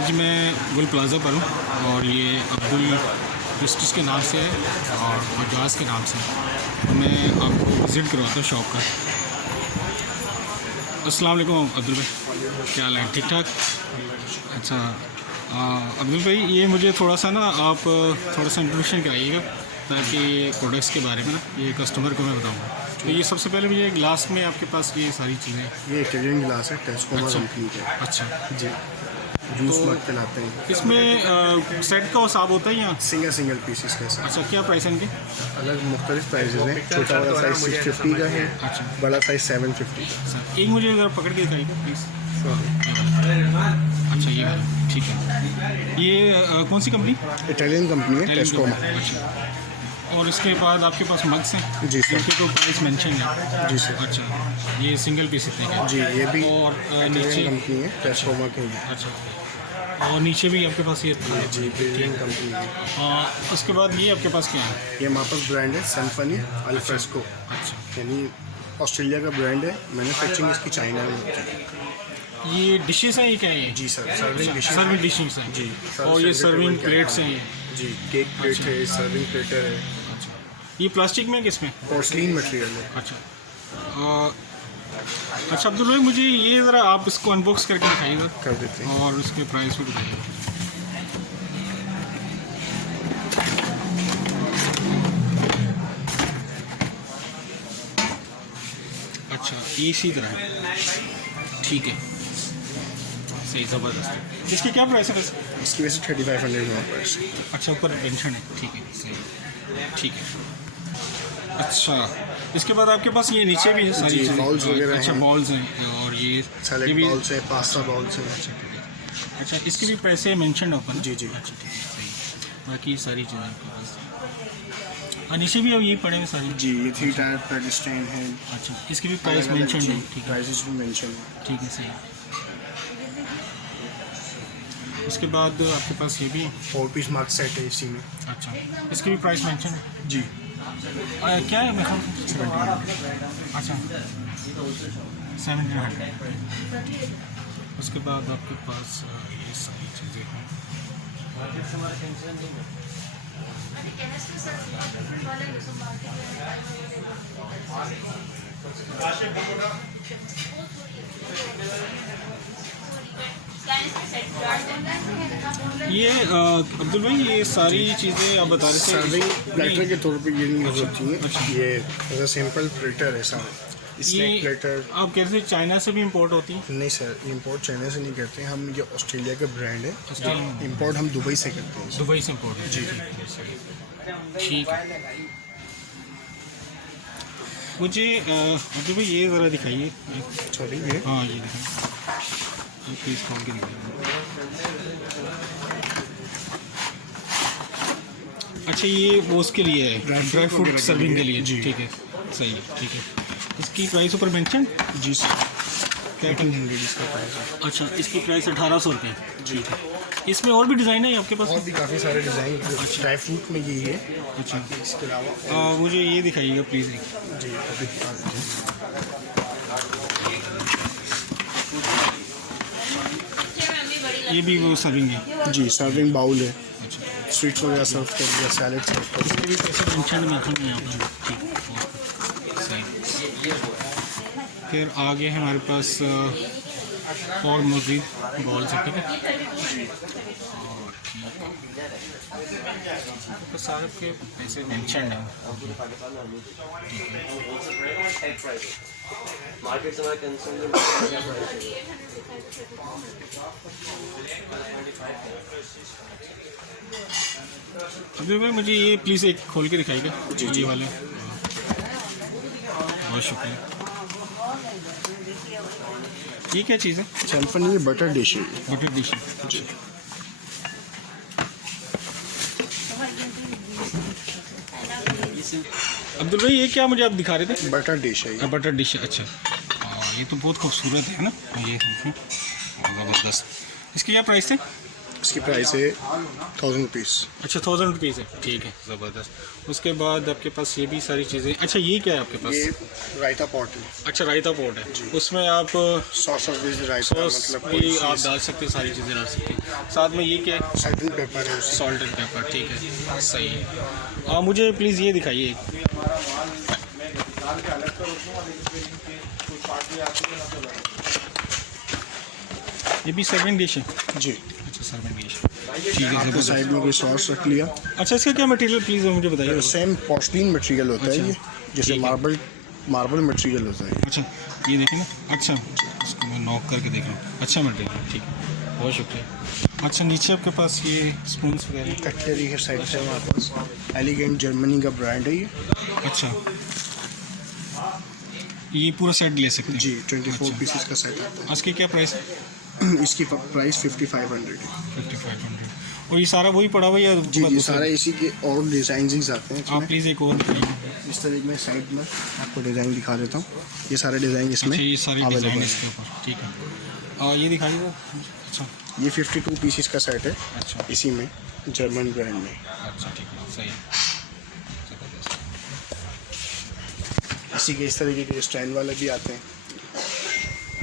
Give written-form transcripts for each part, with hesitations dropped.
आज मैं गुल प्लाज़ा पर हूँ और ये अब्दुल प्रेस्टीज के नाम से है और बजाज के नाम से है। तो मैं आपको विज़िट करवाता हूँ शॉप का। अस्सलाम वालेकुम अब्दुल भाई, क्या हाल है? ठीक ठाक। अच्छा अब्दुल भाई, ये मुझे थोड़ा सा ना आप थोड़ा सा इंट्रोडक्शन कराइएगा ताकि प्रोडक्ट्स के बारे में ना ये कस्टमर को मैं बताऊँगा। तो ये सबसे पहले मुझे ग्लास में आपके पास ये सारी चीज़ें। ये इटालियन ग्लास है, टेस्कोमा कंपनी का। अच्छा जी, जूस तो मग पिलाते हैं। इसमें सेट का हिसाब होता है या? सिंगल पीसेस का साथ। अच्छा, क्या प्राइस है इनके? अलग मुख्तलिफ प्राइजेज हैं। छोटा वाला साइज 650 का है, अच्छा बड़ा साइज 750 का। सर, एक मुझे अगर पकड़ के दिखाइएगा प्लीज़। सॉरी, अच्छा ये वाला, ठीक है। ये कौन सी कंपनी? इटालियन कंपनी है, टेस्कोमा। अच्छा, और इसके बाद आपके पास मग्स हैं? जी सर। इनके तो प्राइस मेंशन है। जी सर। अच्छा, ये सिंगल पीस इतने का? जी, ये भी और इटालियन नीचे? कंपनी है, टेस्कोमा की है। अच्छा, और नीचे भी आपके पास ये? जी, इटालियन कंपनी है। उसके बाद ये आपके पास क्या है? ये हमारे पास ब्रांड है सिम्फनी अल्फ्रेस्को, अच्छा, यानी ऑस्ट्रेलिया का ब्रांड है। मैन्युफैक्चरिंग इसकी चाइना में होती है। ये डिशेस हैं, ये क्या है ये? जी sir, serving dishes. Serving dishes हैं जी, और ये सर्विंग प्लेट्स हैं ये? जी, केक प्लेट है, सर्विंग प्लेटर है, अच्छा, ये प्लास्टिक में किस में? पोर्सलिन मटेरियल है। अच्छा अच्छा अब्दुल भाई, मुझे ये ज़रा आप इसको अनबॉक्स करके दिखाइएगा कर देते हैं। और उसके प्राइस भी बताइएगा। अच्छा, इसी तरह है, ठीक है, सही, ज़बरदस्त। इसकी क्या प्राइस है वैसे? इसकी वैसे 3500 है प्राइस। अच्छा, ऊपर मेंशन है, ठीक है, सही, ठीक है। अच्छा, इसके बाद आपके पास ये नीचे भी है सारी जी, चीज़ें? बाउल्स वगैरह अच्छा, हैं। बॉल्स हैं और ये सैलेड भी? बाउल्स है, पास्ता बाउल्स है। अच्छा, इसके भी पैसे मेंशन ऊपर? जी जी। अच्छा, ठीक है, सही। बाकी सारी चीज़ें आपके पास नीचे भी अब यही पड़े हैं सारी? जी, ये 3 टायर पेडिस्टाइन है। अच्छा, इसके भी प्राइस मेंशन है? ठीक है, प्राइसेस भी मेंशन है। ठीक है, सही। उसके बाद आपके पास ये भी? 4 पीस मग सेट है इसी में। अच्छा, इसकी भी प्राइस मेंशन है? जी, क्या है मेरे? 1700। अच्छा, 1700। उसके बाद आपके पास ये सारी चीज़ें हैं। ये अब्दुल भाई, ये सारी चीज़ें आप बता रहे थे सर्विंग प्लेटर के तौर पे ये नहीं यूज़ होती अच्छा। है। ये एज अ सिंपल प्लेटर है सारा। स्नैक ये प्लेटर। आप कहते हैं चाइना से भी इंपोर्ट होती है? नहीं सर, इंपोर्ट चाइना से नहीं करते हैं हम। ये ऑस्ट्रेलिया का ब्रांड है। ऑस्ट्रेलिया? इंपोर्ट हम दुबई से करते हैं। दुबई से इंपोर्ट है? जी। ठीक है। मुझे अब्दुल भाई ये ज़रा दिखाइए। सॉरी, ये हाँ, ये दिखाइए प्लीज़, खोल के दिखाइए। अच्छा, ये वो उसके लिए है, ड्राई फ्रूट सर्विंग के लिए? जी। ठीक है, सही है, ठीक है। इसकी प्राइस ऊपर मेंशन? जी सर, क्या 1800 इसका प्राइस है। अच्छा, इसकी प्राइस 1800 रुपये? जी, इसमें और भी डिज़ाइन है आपके पास? और भी काफ़ी सारे डिज़ाइन। ड्राई फ्रूट में यही है। अच्छा, इसके अलावा मुझे ये दिखाइएगा प्लीज़। जी, अभी दिखा देते हैं। ये भी वो सर्विंग है? जी, सर्विंग बाउल है। अच्छा, स्वीट्स वगैरह सर्व कर दिया, सैलेड सर्व कर इसके भी पैसे मेंशन में हैं यहाँ पर? ठीक, सही। फिर आगे है हमारे पास और मज़ीद बॉल से, ठीक है। तो सारे के पैसे मेंशन हैं। अभी भाई, मुझे ये प्लीज़ एक खोल के दिखाइएगा ये वाले। बहुत शुक्रिया। ये क्या चीज़ है? सिम्फनी में बटर डिश है। Butter dish? जी, अब्दुल भाई, ये क्या मुझे आप दिखा रहे थे? बटर डिश है ये। बटर डिश, अच्छा। ये तो बहुत खूबसूरत है ना, ये ज़बरदस्त। इसकी क्या प्राइस थे? इसकी प्राइस है 1000 रुपीज़। अच्छा 1000 रुपीज़ है, ठीक है, ज़बरदस्त। उसके बाद आपके पास ये भी सारी चीज़ें। अच्छा ये क्या है आपके पास? ये रायता पॉट है। अच्छा रायता पॉट है, उसमें आप sauce of this raita sauce मतलब भी कोई आप डाल सकते हैं, सारी चीज़ें डाल सकते हैं। साथ में ये क्या है? सॉल्ट एंड पेपर है उसमें। सॉल्ट एंड पेपर, ठीक है, सही है। मुझे प्लीज़ ये दिखाइए। ये भी सर्विंग डिश है? जी। अच्छा सर्विंग डिश, ठीक है, आपने ज़बरदस्त। साइड में कोई सॉस रख लिया। अच्छा इसका क्या मटेरियल प्लीज़ मुझे बताइए। सेम पोर्सलिन मटेरियल होता है ये, जैसे ठीक है। मार्बल मटेरियल होता है। अच्छा ये देखिए ना, अच्छा इसको मैं नॉक करके देख रहा हूँ, अच्छा मटेरियल, ठीक है, बहुत शुक्रिया। अच्छा नीचे आपके पास ये स्पून्स वगैरह? कटलरी है साइड से हमारे पास। एलिगेंट जर्मनी का ब्रांड है ये। अच्छा ये पूरा सेट ले सकते हैं? जी 24 अच्छा। पीसेस का सेट आता इसकी क्या प्राइस है? है। इसकी प्राइस 5500 है। 5500। और ये सारा वही पड़ा हुआ है या जी जी सारा इसी के और डिज़ाइनिंग आते हैं आप इसमें। प्लीज़ एक और दिखाइए। इस तरीके में साइड में आपको डिज़ाइन दिखा देता हूँ। ये सारे डिज़ाइन इसमें अच्छा ये सारे डिज़ाइन अवेलेबल इसके है। ऊपर, ठीक है। ये दिखाइए। अच्छा ये 52 पीसेस का सेट है, अच्छा इसी में जर्मन ब्रांड में। अच्छा, ठीक है, सही है, ज़बरदस्त। इसी के इस तरीके के स्टैंड वाले भी आते हैं।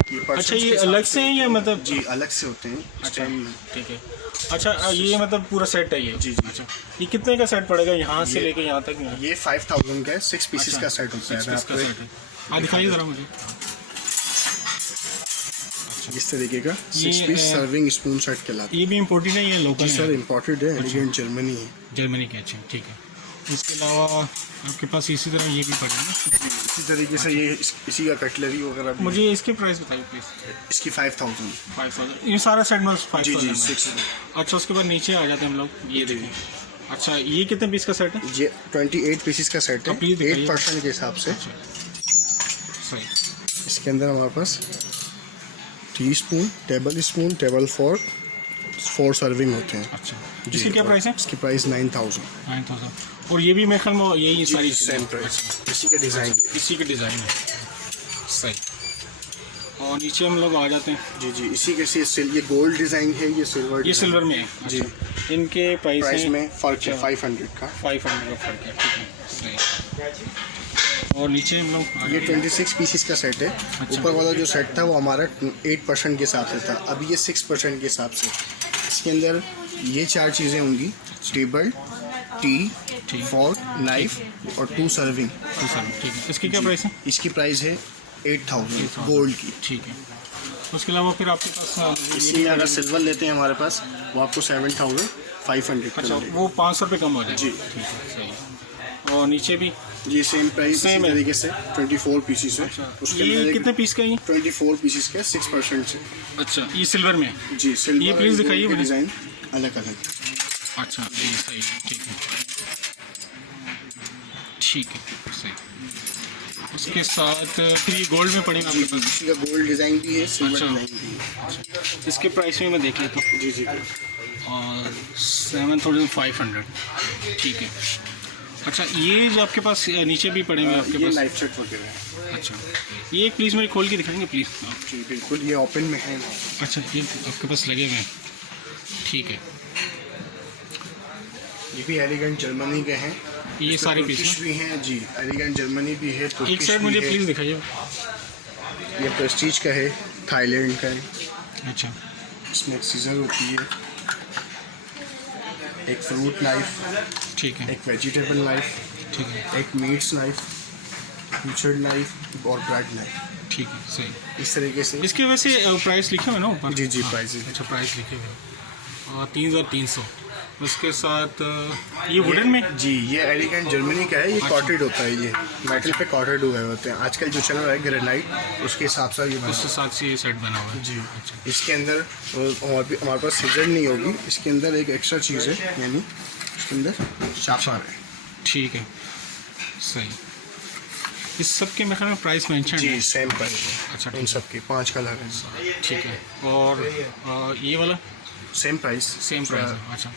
ये अच्छा persons ये के अलग हिसाब से हैं या मतलब? जी अलग से होते हैं अच्छा स्टैंड में। ठीक है। अच्छा ये मतलब पूरा सेट है ये? जी, जी। अच्छा ये कितने का सेट पड़ेगा यहाँ से ये- लेके यहाँ तक? ये 5000 का है, 6 पीसेस अच्छा, का सेट होता है। 6 मैं पीस का आपको सेट है। दिखाइए ज़रा मुझे। इस तरीके का ये, 6 पीस सर्विंग स्पून सेट कहलाता ये भी इम्पोर्टेड है या लोकल है। जी सर है? इम्पोर्टेड है, एलिगेंट जर्मनी है। जर्मनी के, अच्छे, ठीक है। इसके अलावा आपके पास इसी तरह ये भी पड़े हैं ना? इसी तरीके से ये इसी का कटलरी वगैरह भी। मुझे इसकी प्राइस बताइए प्लीज़। इसकी 5000। 5000 ये सारा सेट में 5000 जी जी में। 6। अच्छा उसके बाद नीचे आ जाते हैं हम लोग, ये देखिए। अच्छा ये कितने पीस का सेट है? ये 28 पीसेस का सेट है, आप प्लीज़ दिखाइए। 8% के हिसाब से। अच्छा सही, इसके अंदर हमारे पास teaspoon, tablespoon, table fork, 4 serving होते हैं। अच्छा जी, इसकी क्या और प्राइस है? इसकी प्राइस 9000। 9000। और ये भी मेरे ख्याल में यही सारी सेम प्राइस। अच्छा, इसी का डिज़ाइन। इसी के डिज़ाइन है, सही। और नीचे हम लोग आ जाते हैं। जी जी इसी के से ये गोल्ड डिज़ाइन है, ये सिल्वर। ये सिल्वर में है? जी। अच्छा। इनके प्राइस प्राइस है? में फ़र्क है अच्छा, 500 का। 500 का फ़र्क है, ठीक है, सही। और नीचे हम लोग ये 26 पीसेस का सेट है। ऊपर वाला जो सेट था वो हमारा 8% के हिसाब से था, अब ये 6% के हिसाब से। इसके अंदर ये 4 चीज़ें होंगी, टेबल, टी, ठीक। फॉर्क, नाइफ और 2 सर्विंग। तो सर ठीक है। इसकी क्या प्राइस है? इसकी प्राइस है 8000 गोल्ड की। ठीक है। उसके अलावा फिर आपके पास इसी में अगर सिल्वर लेते हैं हमारे पास, वो आपको 7500 का अच्छा मिलेगा। वो 500 रुपये कम हो जाए? जी। ठीक है, सही। और नीचे भी ये सेम प्राइस Same इसी है। तरीके से 24 पीसीस है। उसके ये अंदर कितने पीस का है ये? 24 पीसीस का 6% से। अच्छा ये सिल्वर में है? G silver. ये प्लीज़ दिखाइए मुझे। डिज़ाइन अलग अलग। अच्छा ये सही, ठीक है, ठीक है, सही। उसके साथ फिर ये गोल्ड में पड़ेगा जी आपके पास? इसी का गोल्ड डिज़ाइन भी है, सिल्वर अच्छा। डिज़ाइन भी है। इसके प्राइस में मैं देख लेता हूँ। जी जी और 7500, ठीक है। अच्छा ये जो आपके पास नीचे भी पड़ेंगे आपके ये पास? लाइफ सेट वगैरह है। अच्छा ये एक प्लीज़ मेरे खोल के दिखाएंगे प्लीज़ आप? जी बिल्कुल, ये ओपन में है। अच्छा ये आपके पास लगे हुए हैं, ठीक है। ये भी एलिगेंट जर्मनी के हैं। ये इसमें सारे तुर्किश पीस भी हैं। जी एलिगेंट जर्मनी भी है, एक तुर्किश साइड भी मुझे है। प्लीज़ दिखाइए। ये प्रेस्टीज का है, थाईलैंड का है। अच्छा इसमें एक सीजर होती है, एक फ्रूट नाइफ, ठीक है, एक वेजिटेबल नाइफ, ठीक है, एक मीट्स नाइफ, फ्यूचर्ड नाइफ और ब्रेड नाइफ। ठीक है, सही। इस तरीके से। इसके वैसे प्राइस लिखे हुए ना ऊपर? जी जी हाँ, प्राइसेस। अच्छा प्राइस लिखे हुए हैं। 3300। उसके साथ ये वुडन में? जी ये एलिगेंट जर्मनी का है, ये अच्छा। कॉटेड होता है, ये मेटल पे कॉटेड हुए होते हैं। आजकल जो चल रहा है ग्रेनाइट, उसके हिसाब से ये बना उसके साथ से ये सेट बना हुआ है। जी। अच्छा इसके अंदर हमारे पास सीजर नहीं होगी, इसके अंदर एक एक्स्ट्रा चीज़ है, यानी इसके अंदर चापर है। ठीक है, सही। इस सब के मेरे ख्याल में प्राइस मेंशन जी है? सेम प्राइस है। अच्छा, इन सब के 5 कलर हैं। ठीक है। और ये वाला सेम प्राइस। सेम प्राइस है? अच्छा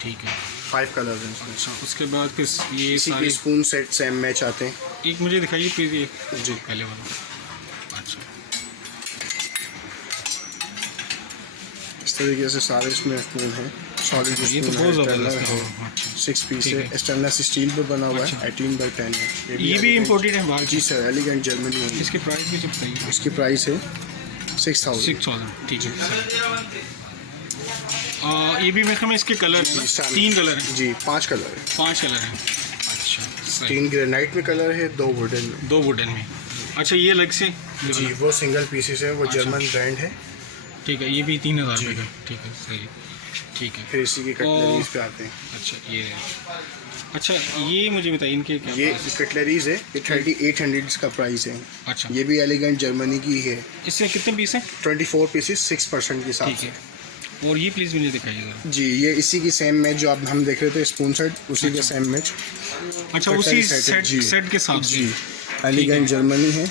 ठीक है। 5 कलर हैं। अच्छा उसके बाद फिर ये इसी सारे के स्पून सेट सेम मैच आते हैं। एक मुझे दिखाइए प्लीज़ ये जी पहले वाला। अच्छा इस इस तरीके से सारे इसमें स्पून हैं, सॉलिड ये तो स्पून बहुत है, ज़बरदस्त टर्नर है। है, अच्छा 6 पीस ठीक है, है। स्टेनलेस स्टील पे बना हुआ अच्छा। है, 18/10 है। ये भी इम्पोर्टेड है बाहर जी सर, एलिगेंट जर्मनी है। इसकी प्राइस भी जब बताइए। इसकी प्राइस है 6000। 6000 ठीक है। ये भी मेरे ख्याल में इसके कलर है ना? 3 कलर हैं। जी 5 कलर है, 5 कलर हैं। अच्छा सही। 3 ग्रेनाइट में कलर है, 2 वुडन में। 2 वुडन में। अच्छा ये अलग से जी वो सिंगल पीसेस है, वो जर्मन ब्रांड है। ठीक है, ये भी 3000 जी। रुपये का। ठीक है सही। ठीक है। फिर इसी की कटलरीज पे आते हैं। अच्छा ये अच्छा ये मुझे बताइए इनके क्या ये price है? कटलरीज है, ये 3800 इसका प्राइस है। अच्छा ये भी एलिगेंट जर्मनी की है, इससे कितने पीस हैं? 24 पीसेस 6% के साथ। ठीक है। और ये प्लीज़ मुझे दिखाइए ज़रा। जी ये इसी की सेम मैच जो आप हम देख रहे थे स्पून सेट, उसी के सेम मैच। अच्छा उसी कटलरी set है, जी। सेट के साथ जी एलिगेंट जर्मनी है।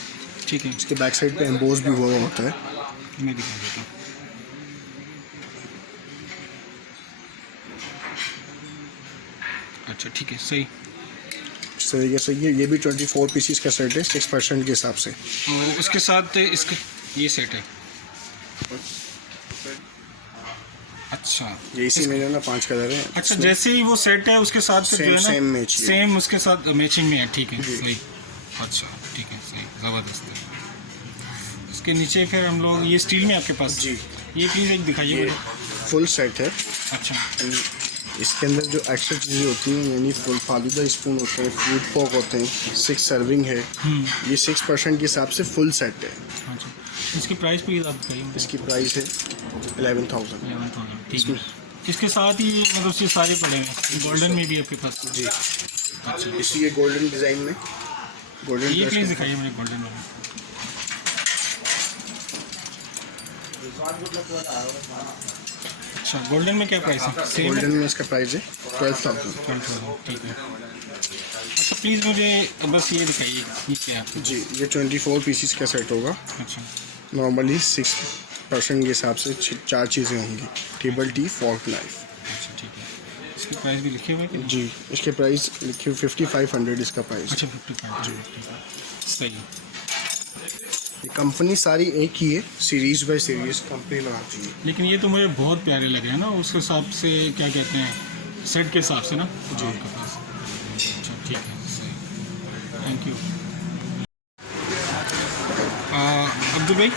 ठीक है, इसके बैक साइड पे एम्बोस भी हुआ होता है। मैं दिखा देता हूँ। अच्छा ठीक है सही। इस तरीके से ये भी 24 पीसेस का सेट है 6% के हिसाब से। और उसके साथ इसके ये सेट है। अच्छा ये इसी में जो है ना 5 कलर है। अच्छा जैसे ही वो सेट है उसके साथ फिर जो है ना सेम मैच सेम उसके साथ मैचिंग में है। ठीक है जी। सही। अच्छा ठीक है सही, ज़बरदस्त है। इसके नीचे फिर हम लोग ये स्टील में आपके पास जी ये प्लीज़ एक दिखाइए ये मुझे। फुल सेट है। अच्छा इसके अंदर जो एक्स्ट्रा चीज़ें होती हैं यानी फुल फालूदा स्पून होते हैं, फूड फॉक होते हैं, 6 सर्विंग है। ये 6% के हिसाब से फुल सेट है। अच्छा इसकी प्राइस प्लीज़ आप बताइए। इसकी प्राइस है 11,000। 11,000 ठीक है। इसके साथ ही मतलब ये सारे पड़े हैं, गोल्डन में भी आपके पास। जी अच्छा इसी ये गोल्डन डिज़ाइन में गोल्डन ये प्लीज़ दिखाइए मुझे गोल्डन में। अच्छा गोल्डन में क्या प्राइस है? सेम गोल्डन में इसका प्राइस है 12,000। 12,000 ठीक है। अच्छा प्लीज़ मुझे बस ये दिखाइए ये क्या है? जी ये 24 पीसीस का सेट होगा। अच्छा नॉर्मली 6% के हिसाब से 4 चीज़ें होंगी, टेबल टी फॉर्क नाइफ। अच्छा ठीक है। इसकी प्राइस भी लिखे हुए हैं कि नहीं? जी इसके प्राइस लिखे 5500 इसका प्राइस। अच्छा 55 जी ठीक है सही। ये कंपनी सारी एक ही है, सीरीज बाय सीरीज कंपनी बनाती है। लेकिन ये तो मुझे बहुत प्यारे लग रहे हैं ना, उस हिसाब से क्या कहते हैं सेट के हिसाब से ना जी आपके पास। अच्छा ठीक है सही, थैंक यू। अब्दुल भाई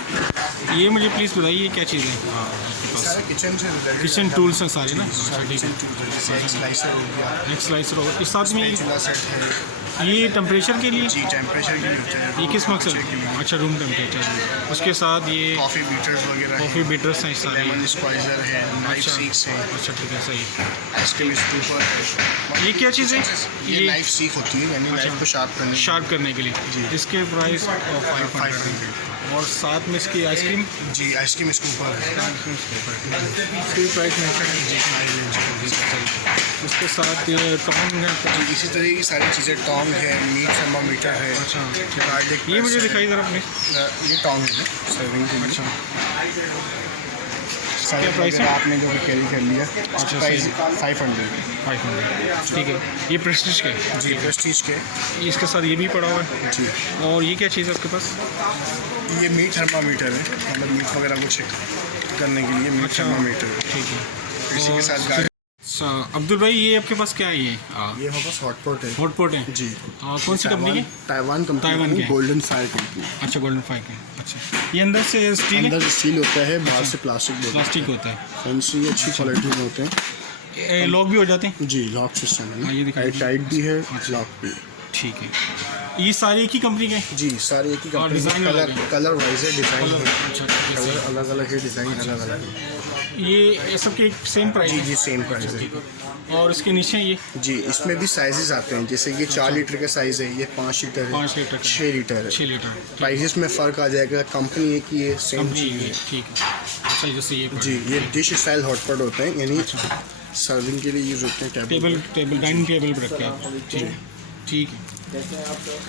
ये मुझे प्लीज़ बताइए ये क्या चीज़ है आपके पास? सारा किचन से related किचन है। टूल्स हैं सारे ना? अच्छा ठीक है। जैसे एक स्लाइसर हो गया, एक स्लाइसर होगा इस साथ में स्पैचुला सेट है। ये टेम्परेचर के लिए जी टेम्परेचर के लिए होता है। ये किस मकसद? अच्छा रूम टेम्परेचर। उसके साथ ये कॉफ़ी बीटर्स वगैरह कॉफ़ी बीटर्स हैं सारे। लेमन स्क्वाइजर है, नाइफ अच्छा सीक्स है, अच्छा ठीक है सही। आइसक्रीम स्कूपर है। ये क्या चीज़ है? ये नाइफ सीख होती है यानी नाइफ को शार्प करने के शार्प करने के लिए। जी। इसके प्राइस 500 और साथ में इसकी आइसक्रीम लिए। जी आइसक्रीम स्कूपर है। इसकी प्राइस उसके साथ ये टॉन्ग है। जी इसी तरह की सारी चीज़ें, टोंग है, मीट थर्मामीटर है। अच्छा गार्लिक ये मुझे प्रेस है। दिखाई ज़रा अपने। ये टोंग है सर्विंग के लिए। क्या सारे प्राइस है? वगैरह आपने जो भी कैरी कर लिया, अच्छा, प्राइस सही। 500। 500 ठीक है। ये प्रेस्टीज का है जी प्रेस्टीज के। इसके साथ ये भी पड़ा हुआ है। जी और ये क्या चीज़ है आपके पास? ये मीट थर्मामीटर है, मतलब मीट वगैरह को चेक करने के लिए मीट अच्छा। थर्मामीटर। ठीक है। इसी के साथ अच्छा अब्दुल भाई ये आपके पास क्या है ये? ये हमारे पास हॉटपॉट है। हॉटपॉट है। जी कौन सी कंपनी की? ताइवान ताइवान कंपनी की की, है। Golden fire company. अच्छा गोल्डन फाइव है। अच्छा ये अंदर से स्टील है? अंदर स्टील होता है, बाहर से प्लास्टिक प्लास्टिक होता है। फैंसी अच्छी क्वालिटी में होते हैं। लॉक भी हो जाते हैं? जी लॉक सिस्टम हाँ, ये है, दिखाइए। टाइट भी है, अच्छा। लॉक भी है। ठीक है। ये सारी एक ही कंपनी के? जी सारे एक ही और कंपनी डिज़ाइन के, अलग कलर है? कलर वाइज है, डिज़ाइन है, अच्छा कलर अलग अलग है, डिज़ाइन अलग अलग है। ये सबके एक सेम प्राइस जी है? जी सेम प्राइस है। और इसके नीचे ये जी इसमें भी साइजेस आते हैं, जैसे ये 4 लीटर का साइज़ है, ये 5 लीटर है, 5 लीटर का। 6 लीटर है। 6 लीटर प्राइजेस में फ़र्क आ जाएगा, कंपनी एक ही है, सेम कंपनी चीज़ है। ठीक है। अच्छा जैसे ये जी ये डिश स्टाइल हॉटपॉट होते हैं, यानी सर्विंग के लिए यूज़ होते हैं। टेबल डाइनिंग टेबल पर रखे आप। ठीक ठीक है।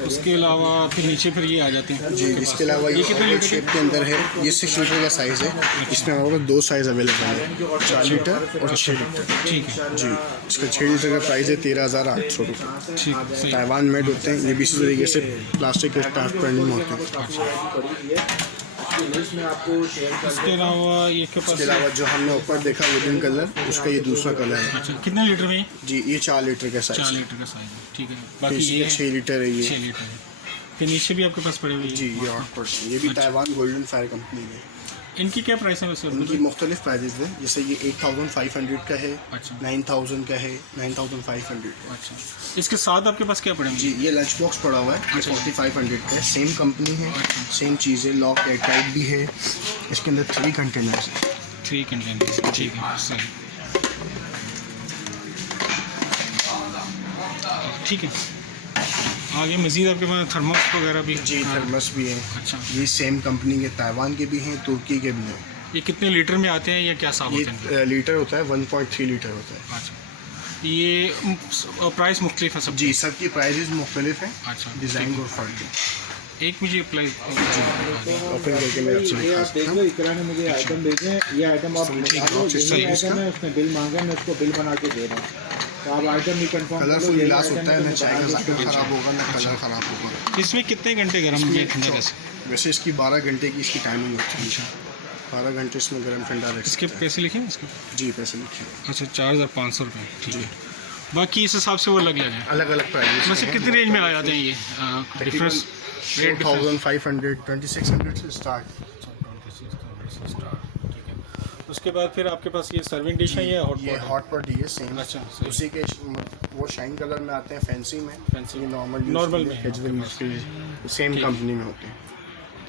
उसके अलावा फिर नीचे फिर ये आ जाते हैं जी इसके अलावा ये कितने ओवल लीटर शेप के अंदर है, ये 6 लीटर का साइज़ है। इसमें हमारे पास 2 साइज़ अवेलेबल है, 4 लीटर और 6 लीटर। ठीक है। जी इसका 6 लीटर का प्राइस है 13,800 रुपये। ठीक सही। ताइवान मेड होते हैं, ये भी इसी तरीके से प्लास्टिक के ट्रांसपेरेंट में होते हैं। लिस्ट में आपको शेयर कर इसके अलावा ये के पास इसके अलावा जो हमने ऊपर देखा वुडन कलर, उसका ये दूसरा कलर है अच्छा कितने लीटर में ये? जी। ये 4 लीटर का 4 साइज, लीटर का साइज है, ठीक है। बाकी ये ये 6 लीटर है 6 ये। लीटर है। फिर नीचे भी आपके पास पड़े हुए हैं जी ये 8%, ये भी ताइवान गोल्डन फायर कंपनी है। इनकी क्या प्राइस है वैसे? इनकी मुख्तलिफ प्राइजेज हैं, जैसे ये 8500 का है, अच्छा 9000 का है, 9500 का है। अच्छा इसके साथ आपके पास क्या पड़े हुए जी ये लंच बॉक्स पड़ा हुआ है, ये 4500 का है। सेम कंपनी है, सेम चीज़ है, लॉक एयर टाइट भी है। इसके अंदर 3 कंटेनर्स हैं। 3 कंटेनर, ठीक है सही, ठीक है। आगे मज़ीद आपके पास थर्मोस वगैरह भी? जी थर्मस भी हैं। अच्छा ये सेम कंपनी के ताइवान के भी हैं, तुर्की के भी हैं। ये कितने लीटर में आते हैं या क्या साब होते हैं? ये लीटर होता है, 1.3 लीटर होता है। अच्छा ये प्राइस मुख्तलिफ है सब? जी सबकी प्राइजेज मुख्तलिफ हैं, अच्छा डिज़ाइन और फर्क है। एक मुझे अप्लाई ओपन करके मैं आपसे ये दिखा आप सकता देख हूँ। लो, इकरा ने मुझे आइटम भेजे, ये आइटम आप निकाल लो, सही यही है इसका। आइटम है, उसने बिल मांगा, मैं उसको बिल बना के दे रहा हूँ। तो आप आइटम नहीं कंफर्म कलरफुल गिलास होता है, ना चाय का ज़्यादा ख़राब होगा ना कलर ख़राब होगा। इसमें कितने घंटे गर्म या ठंडा कैसे? वैसे इसकी 12 घंटे की इसकी टाइमिंग होती है। 12 घंटे इसमें गर्म ठंडा रह इसके सकता है। पैसे लिखे हैं इसके? जी पैसे लिखे हैं। अच्छा 4500 रुपये, ठीक है। बाकी इस हिसाब से वो अलग अलग है। अलग अलग प्राइस वैसे कितनी रेंज में आ जाते हैं ये डिफरेंस? रेट 4500 2600 से स्टार्ट। उसके बाद फिर आपके पास ये सर्विंग डिश है या हॉट ये पॉट? हॉट पॉट है सेम। अच्छा, सही। उसी के वो शाइन कलर में आते हैं, फैंसी में। फैंसी ये नॉर्मल नॉर्मल में सेम ठीक। कंपनी में होते हैं।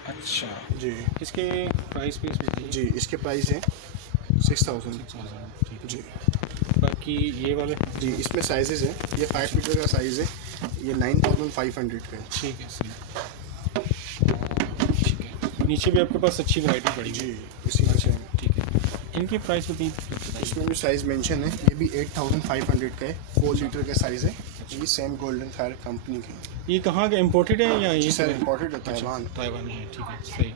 अच्छा जी इसके प्राइस भी इसमें बताइए। जी इसके प्राइस हैं 6000 ठीक है। जी। बाकी ये वाले जी इसमें साइजेस हैं, ये 5 लीटर का साइज़ है, ये 9500 का है। ठीक है सही, ठीक है। नीचे भी आपके पास अच्छी वैरायटी पड़ी जी है। इसी में से ठीक है, इनकी प्राइस बताइए। इसमें भी साइज़ मेंशन है, ये भी 8500 का है, 4 लीटर का साइज़ है। ये सेम गोल्डन फायर कंपनी की है। ये कहाँ का इम्पोर्टेड है या ये सर इम्पोर्टेड है ताइवान। ताइवानी है, ठीक है सही।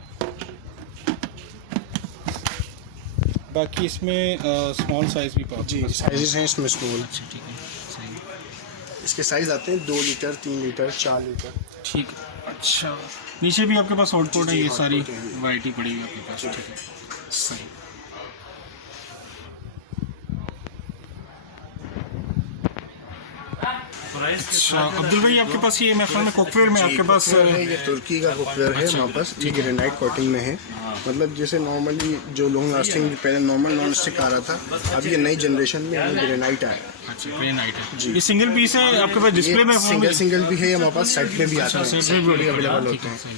बाकी इसमें स्मॉल साइज़ भी पाओ? जी साइजेस हैं इसमें स्मॉल। अच्छा ठीक है सही, इसके साइज़ आते हैं 2 लीटर, 3 लीटर, 4 लीटर। ठीक है। अच्छा नीचे भी आपके पास हॉट पॉट है, जी, ये hot सारी pot है ये। वैरायटी पड़ी हुई है आपके पास, ठीक है सही। अच्छा अब्दुल भाई आपके पास ये मेरे ख्याल में कुकवेयर में आपके पास ये तुर्की का कुकवेयर है हमारे पास, ये ग्रेनाइट कोटिंग में है। मतलब जैसे नॉर्मली जो लॉन्ग लास्टिंग पहले नॉर्मल नॉन स्टिक आ रहा था, अब ये नई जनरेशन में हमें ग्रेनाइट आया है। अच्छा ग्रेनाइट है, ये सिंगल पीस है आपके पास डिस्प्ले में? सिंगल भी है हमारे पास, सेट में भी आता है, सेट में भी अवेलेबल ठीक होते है हैं। सही।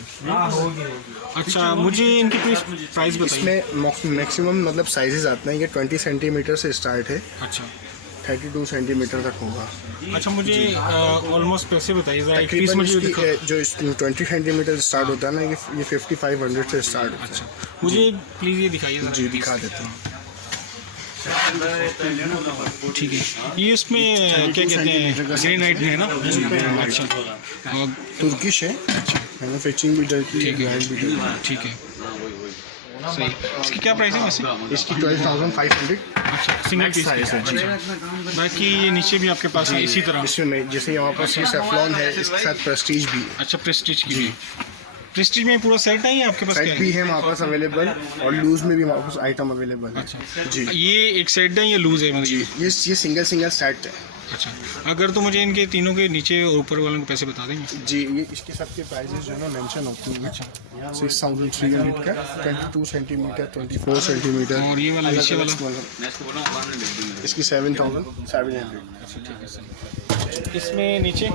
अच्छा मुझे इनकी प्राइस बताइए। इसमें मैक्सिमम मतलब साइजेस आते हैं, ये 20 सेंटीमीटर से स्टार्ट है, अच्छा 32 सेंटीमीटर तक होगा। अच्छा मुझे ऑलमोस्ट पैसे बताइए ज़रा, एक पीस तकरीबन मुझे इसकी दिखा। जो 20 सेंटीमीटर से स्टार्ट होता है ना, ये 5500 से स्टार्ट होता है। अच्छा मुझे प्लीज़ ये दिखाइए ज़रा। जी दिखा देता हूँ। ठीक है, ये इसमें क्या कहते हैं ग्रेनाइट में है ना? अच्छा और तुर्किश है, मैन्युफैक्चरिंग भी टर्की है, ब्रांड भी टर्की है। ठीक है सही। इसकी क्या प्राइस है वैसे? इसकी 12500 अच्छा सिंगल पीस साइज है जी। बाकी ये नीचे भी आपके पास है इसी तरह? इसमें जैसे हमारे पास ये सेफ्लॉन है, इसके साथ प्रेस्टीज भी है। अच्छा प्रेस्टीज की भी, प्रेस्टीज में पूरा सेट है या आपके पास क्या सेट है? भी है हमारे पास अवेलेबल, और लूज में भी हमारे पास आइटम अवेलेबल है। अच्छा जी ये एक सेट है या लूज है मतलब? ये सिंगल सेट है। अच्छा अगर तो मुझे इनके तीनों के नीचे और ऊपर वालों के पैसे बता देंगे? जी ये इसके सबके प्राइजेस जो है ना मेंशन होती हैं। 6300 का 22 सेंटीमीटर, 24 सेंटीमीटर। और ये वाला नीचे वाला? इसकी 7700। अच्छा ठीक है सही। इसमें नीचे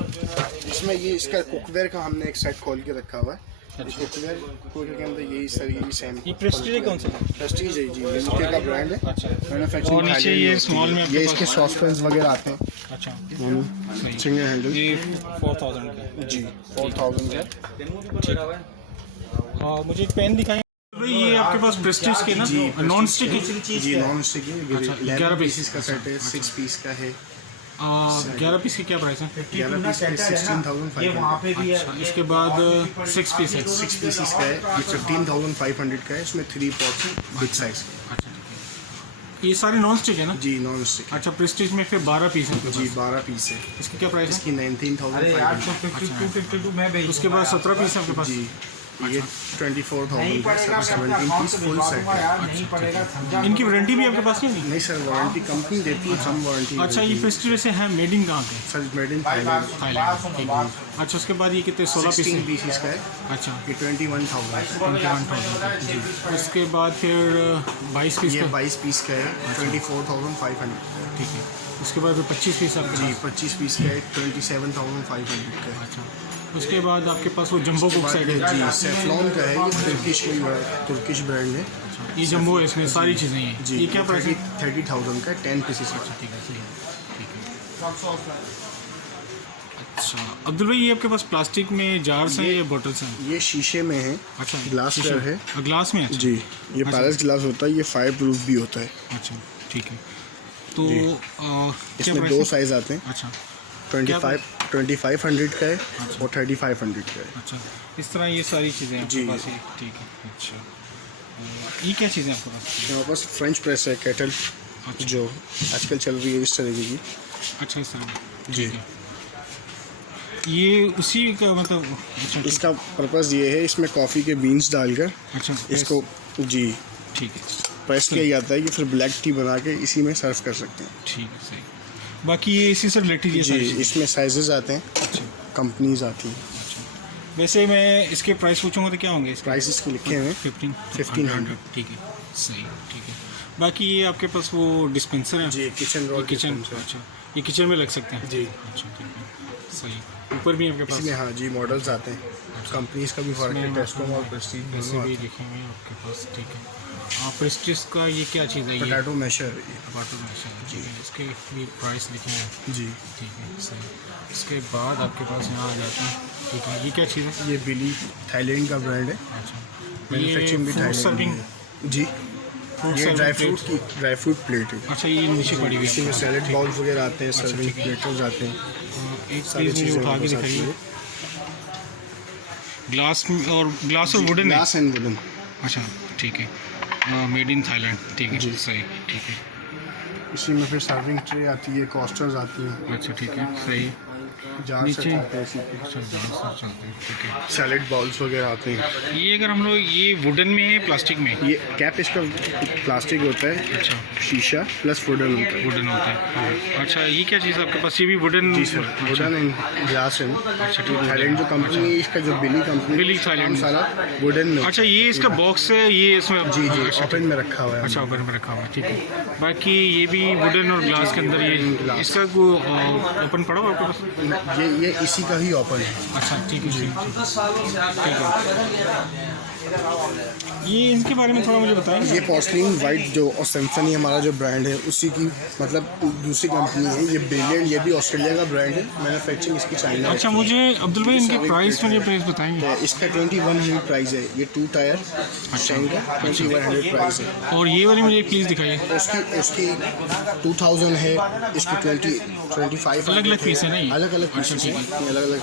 इसमें ये इसका कुकवेयर का हमने एक सेट खोल के रखा हुआ है। कुकवेयर के अंदर यही सर यही सेम। ये प्रेस्टीज है कौन सा? प्रेस्टीज है जी, ये यूके का ब्रांड है। अच्छा मैन्युफैक्चरिंग और नीचे ये स्मॉल में आपके ये पास- इसके सॉसपेंस वगैरह आते हैं, अच्छा सिंगल हैंडल। ये 4000 का जी 4000 का। और मुझे एक पेन दिखाएं भाई, ये आपके पास प्रेस्टीज के ना नॉन स्टिक जी नॉन स्टिक है। अच्छा, 11 पीसेस का सेट है, 6 पीस का है। 11 पीस की क्या प्राइस है? 11 पीस के 16500। अच्छा इसके बाद 6 पीस है? 6 पीसेस का है, ये 15500 का है। इसमें 3 पॉट्स हैं बिग साइज का। अच्छा ठीक है, ये सारे नॉन स्टिक है ना? जी नॉन स्टिक। अच्छा प्रेस्टीज में फिर 12 पीस है? जी 12 पीस है। इसकी क्या प्राइस है? इसकी 19500। उसके बाद 17 पीस है आपके पास? जी ये 24,000 का 17 पीस फुल सेट है। इनकी वारंटी भी आपके पास नहीं है? नहीं सर, वारंटी कंपनी देती है, हम वारंटी अच्छा, ये पेस्ट्री वैसे है मेड इन कहाँ के? Sir made in Thailand. Thailand, ठीक है। अच्छा, उसके बाद ये कितने 16 पीस 16 पीस का है, अच्छा, ये 21,000। 21,000 जी। उसके बाद फिर 22 पीस ये का, 22 पीस का है, 24,500 ठीक है। उसके बाद फिर 25 पीस आपके जी। पास, 25 पीस का है, 27,500 का है। अच्छा। उसके बाद आपके पास वो जंबो बुक साइड है जी, सेफ्लॉन का है, ये तुर्किश ब्रांड है ये जंबो है, इसमें सारी चीज़ें हैं। जी। ये क्या प्राइस है? 30,000 का 10 पीसेस का। ठीक है, सही है, ठीक है। अच्छा अब्दुल भाई, ये आपके पास प्लास्टिक में जार्स हैं या बोटल्स हैं? ये शीशे में है, अच्छा, ग्लास शीशे वेयर में। है ग्लास में? अच्छा जी। ये पैलेस ग्लास होता है, ये फायर प्रूफ भी होता है। अच्छा, ठीक है। तो जी। क्या इसमें प्राइस दो है? साइज आते हैं, अच्छा 2500 का है और 3500 का है। अच्छा, इस तरह ये सारी चीज़ें आपके जी। पास है, ठीक है। अच्छा, ये क्या चीज़ें आपके पास? हमारे पास फ्रेंच प्रेस है, केटल, अच्छा। जो आजकल चल रही है इस तरीके की। अच्छा, इस तरह, जी। ठीक है। ये उसी का मतलब, अच्छा इसका पर्पस ये है, इसमें कॉफ़ी के बीन्स डालकर अच्छा, इसको जी ठीक है, प्रेस किया जाता है कि फिर ब्लैक टी बना के इसी में सर्व कर सकते हैं। ठीक है, सही। बाकी ये इसी से रिलेटेड ये जी, सारी चीज़ें? इसमें साइजेस आते हैं, अच्छा, कंपनीज आती हैं। अच्छा। वैसे मैं इसके प्राइस पूछूंगा तो क्या होंगे इसके? प्राइस इसके लिखे हुए हैं 1500, ठीक है, सही, ठीक है। बाकी ये आपके पास वो डिस्पेंसर है? जी, किचन रोल किचन, अच्छा, ये किचन में लग सकते हैं? जी। अच्छा, ठीक है, सही। ऊपर भी आपके पास इसमें हाँ जी मॉडल्स आते हैं, कंपनीज का भी फर्क है, इसमें टेस्को और प्रेस्टीज ऐसे दोनों भी आते हैं। लिखे हुए हैं आपके पास, ठीक है। प्रेस्टिज का ये क्या चीज़ है? ये पोटैटो मैशर टमाटो मैश है, ठीक है। इसके भी प्राइस लिखे हैं, जी। ठीक है, सही। इसके बाद आपके पास यहाँ आ जाते हैं, ठीक है। ये क्या चीज़ है? ये बिली थाईलैंड का ब्रांड है, अच्छा, मैन्युफैक्चरिंग भी फ्रूट थाईलैंड सर्विंग, में है। जी, फ्रूट ये सर्विंग ड्राई फ्रूट प्लेट है। अच्छा, ये नीचे पड़ी हुई इसी में है। सैलेड बाउल्स वगैरह आते हैं, सर्विंग ठीक है। प्लेटर्स आते हैं, एक सारी पीस मुझे चीज़ें उठा के हमारे पास आती दिखाइए। है। ग्लास और वुडन है? Glass and wooden. अच्छा, ठीक है, मेड इन थाईलैंड, ठीक है, जी। सही, ठीक है। इसी में फिर सर्विंग ट्रे आती है, कोस्टर्स आती हैं, अच्छा, ठीक है, सही। जार नीचे? सेट आते हैं इसी पे, अच्छा, ग्लास से चलते हैं, ठीक है। सैलेड बाउल्स वगैरह आते हैं। ये अगर हम लोग, ये वुडन में है प्लास्टिक में? ये कैप इसका प्लास्टिक होता है, अच्छा, शीशा प्लस वुडन होता है। वुडन होता है। अच्छा, ये क्या चीज़ है आपके पास? ये भी वुडन? जी सर, अच्छा, वुडन एंड ग्लास एंड अच्छा, ठीक है। थाईलैंड जो कंपनी है, इसका जो बिली कंपनी, बिली थाईलैंड। सारा वुडन में। अच्छा, ये इसका बॉक्स है, ये इसमें? जी जी, अच्छा, ओपन में रखा हुआ है। अच्छा, ओपन में रखा हुआ है, ठीक है। बाकी ये भी वुडन और ग्लास के अंदर, ये ग्लास। इसका ओपन पड़ा हुआ है आपके पास? ये इसी का ही ओपन है। अच्छा, ठीक है, ठीक है। ये इनके बारे में थोड़ा मुझे बताएंगे? ये पोर्सलिन वाइट जो और सिम्फनी हमारा जो ब्रांड है, उसी की मतलब दूसरी कंपनी है। ये ब्रिलियंट, ये भी ऑस्ट्रेलिया का ब्रांड है, मैन्युफैक्चरिंग इसकी चाइना है। अच्छा, मुझे अब्दुल भाई इनके प्राइस मुझे प्राइस बताएंगे? इसका 2100 प्राइस है, ये 2 टायर स्टैंड का 2100 प्राइस है। और ये वाली मुझे प्लीज़ दिखाइए। उसकी 2000 है, इसकी 25 अलग-अलग पीस है ना ये? अलग अलग अच्छा, ठीक है। अलग अलग